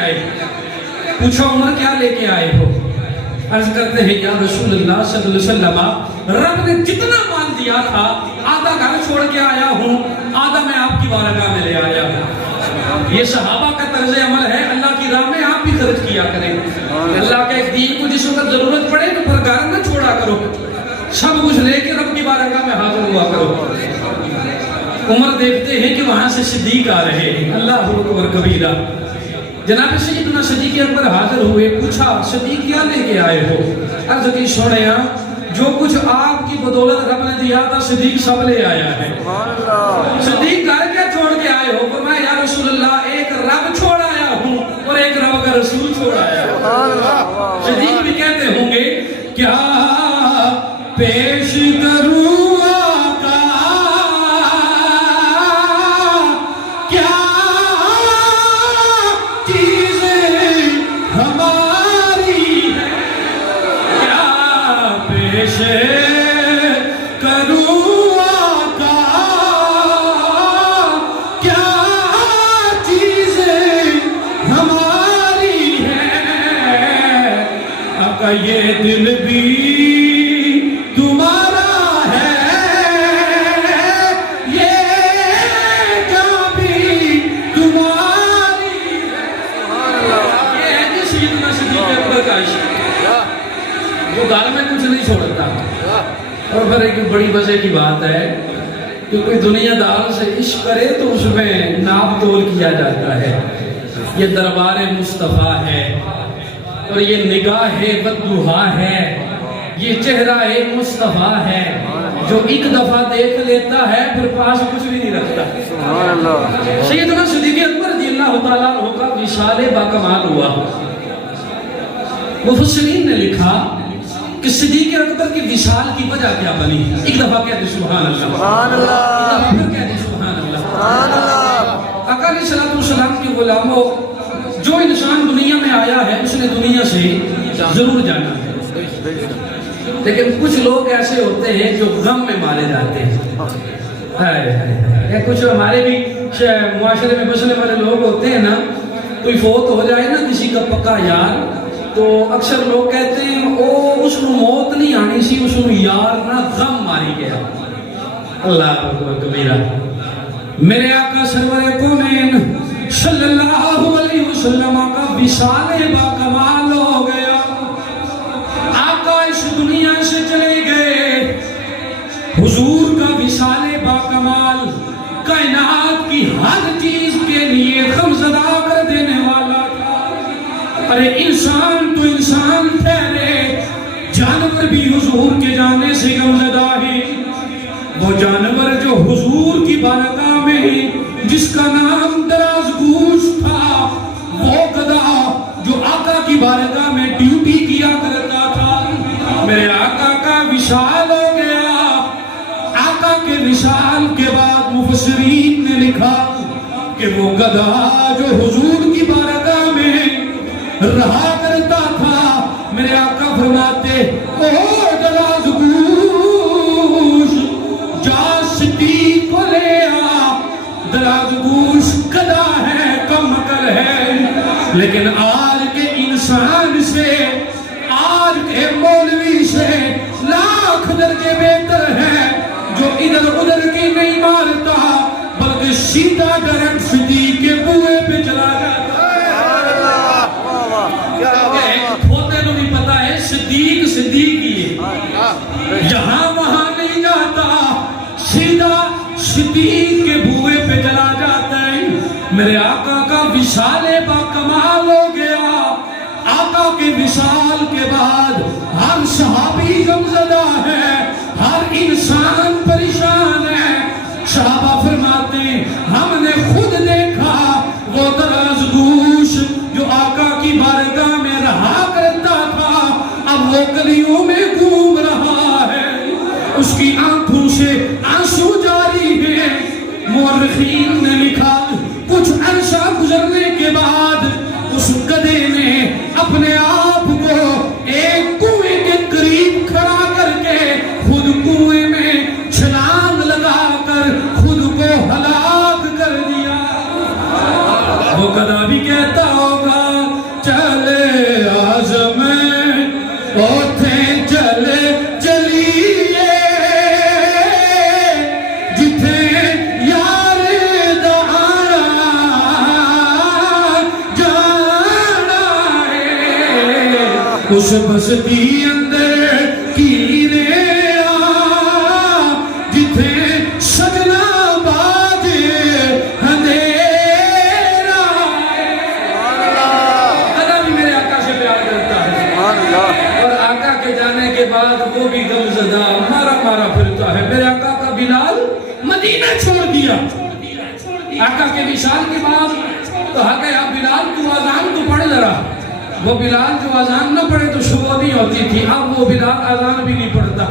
आए? पूछा उमर क्या लेके आए हो? अर्ज करते हैं या रसूल अल्लाह सल्लल्लाहु अलैहि वसल्लम, रब ने जितना माल दिया था आधा घर छोड़ के आया हूँ, आधा मैं आपकी बारगाह में ले आया हूँ। ये सहाबा का तर्ज अमल है, अल्लाह की राह में आप भी खर्च किया करें। अल्लाह के दीन को जिस वक्त जरूरत पड़े तो फिर घर न छोड़ा करो, सब कुछ लेके रब की बारगाह में हाजिर हुआ करो। उमर देखते हैं कि वहां से सिद्दीक आ रहे हैं, अल्लाह अकबर कबीरा। जनाब सैयदना सिद्दीक अकबर हाजिर हुए, पूछा सिद्दीक क्या लेके आए हो? अर्ज की सोनिया, जो कुछ आपकी बदौलत रब ने दिया था सिद्दीक सब ले आया है। सिद्दीक घर क्या छोड़ के आए हो? फरमाया या रसूल अल्लाह, एक रब छोड़ आया हूँ और एक रब का रसूल छोड़ आया हूँ। सिद्दीक भी कहते होंगे क्या पेश करूँ ये दिल भी तुम्हारा है, ये जान भी तुम्हारी है। ये है कि सैयदना सिद्दीक अकबर का इश्क, वो गाल में कुछ नहीं छोड़ता। और फिर एक बड़ी मजे की बात है कि कोई दुनियादार से इश्क करे तो उसमें नाप तोल किया जाता है। ये दरबार मुस्तफा है और ये निगाह बद्दुहा है, ये चेहरा मुस्तफा है, जो एक दफा देख लेता है फिर पास कुछ भी नहीं रखता। सैयदना सिद्दीक अकबर रज़ियल्लाहु तआला अन्हु का विशाल बाकमाल हुआ। मुफस्सिरीन ने लिखा कि सिद्दीक अकबर की विशाल की वजह क्या बनी। एक दफा कहते सुभान अल्लाह, सुभान अल्लाह, फिर कहते सुभान अल्लाह, सुभान अल्लाह। आका अलैहिस्सलातु वस्सलाम के गुलामों, जो इंसान दुनिया में आया है उसने दुनिया से जरूर जाना है, लेकिन कुछ लोग ऐसे होते हैं जो गम में मारे जाते हैं। कुछ हमारे भी मुआशरे में बसने वाले लोग होते हैं ना, कोई फौत हो जाए ना किसी का पक्का यार, तो अक्सर लोग कहते हैं ओ उसको मौत नहीं आनी सी, उसको यार ना गम मारी गया। अल्लाह अकबर कबीरा। मेरे आका सरवरे कौनैन सल्लल्लाहु अलैहि वसल्लम का विशाल बाकमाल हो गया। आका इस दुनिया से चले गए, हुजूर का विशाल बाकमाल कायनात की हर चीज के लिए गमज़दा कर देने वाला था। अरे इंसान तो इंसान ठहरे, जानवर भी हुजूर के जाने से गमज़दा है। वो जानवर जो हुजूर की बारगाह में ही जिसका नाम दराज गूश था, वो गधा जो आका की बारगाह में ड्यूटी किया करता था, मेरे आका का विशाल हो गया। आका के विशाल के बाद मुफस्सिरीन ने लिखा कि वो गधा जो हुजूर की बारगाह में रहा करता था, मेरे आका फरमाते ओ दराज गूश जा सिद्दीक को ले आ। दराज गूश गधा है, कम अकल है, लेकिन आज के इंसान से, आज के मौलवी से लाख दर्जे बेहतर है, जो इधर उधर की नहीं मारता बल्कि सीधा डायरेक्ट सिद्दीक के बुए पे चला जाता है। खोते को भी पता है सिद्दीक सिद्दीक ही है, जहां वहां नहीं जाता, सीधा सिद्दीक के बुए पे चला जाता है। मेरे आका का विशाल बाकमाल हो गया। आका के विशाल के बाद हर सहाबी गमज़दा है, हर इंसान परेशान है। सहाबा फरमाते हमने खुद देखा वो दराज गूश जो आका की बारगाह में रहा करता था, अब वो गलियों में घूम रहा है, उसकी आंखों से आंसू जारी है। मुअर्रिखीन ने लिखा कुछ अरसा गुजरने के बाद उस गधे ने अपने आप को एक कुएं के करीब खड़ा करके खुद कुएं में छलांग लगाकर खुद को हलाक कर दिया। वो गधा भी कहता होगा اس بستی اندر کیرے جتھے سجنا باجے اندھیرا. اللہ بھی میرے آقا سے پیار کرتا ہے اور آقا کے جانے کے بعد وہ بھی غم زدہ مارا مارا پھرتا ہے. میرے آقا کا بلال مدینہ چھوڑ دیا. آقا کے وصال کے بعد کہا کہ آپ بلال تو اذان تو پڑھ ذرا. وہ بلال جو اذان نہ پڑھے تو شبہ نہیں ہوتی تھی. اب وہ بلال اذان بھی نہیں پڑھتا.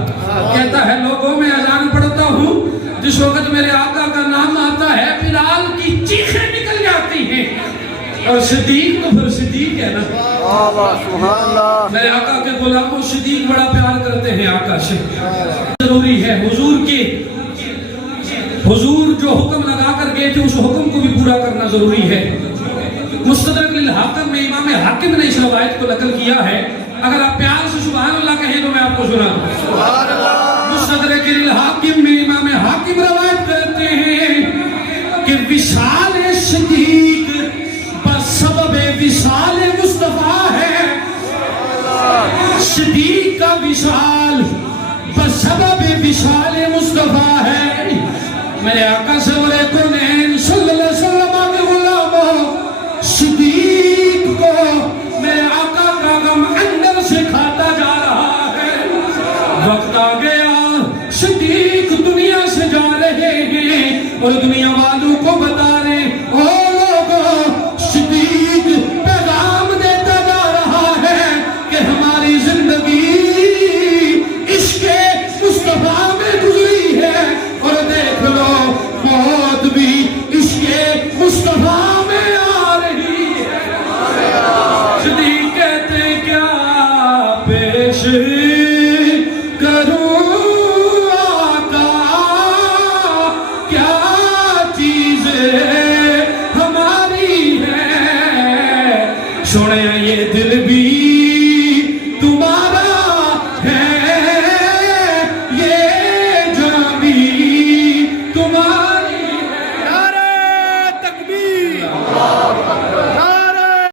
کہتا ہے لوگوں میں اذان پڑھتا ہوں جس وقت میرے آقا کا نام آتا ہے بلال کی چیخیں نکل جاتی ہیں. اور صدیق تو پھر صدیق ہے نا. میرے آقا کے غلاموں صدیق بڑا پیار کرتے ہیں آقا سے. ضروری ہے حضور کے حضور جو حکم لگا کر گئے تھے اس حکم کو بھی پورا کرنا ضروری ہے. مستدرک للحاکم میں امام حاکم نے اس روایت کو نقل کیا ہے. اگر آپ پیار سے سبحان اللہ کہیں تو میں آپ کو سنا دوں. مستدرک للحاکم میں امام حاکم روایت کرتے ہیں کہ وصال صدیق بسبب وصال مصطفیٰ ہے. صدیق کا وصال بسبب وصال مصطفیٰ ہے. میرے آقا سورے کو نے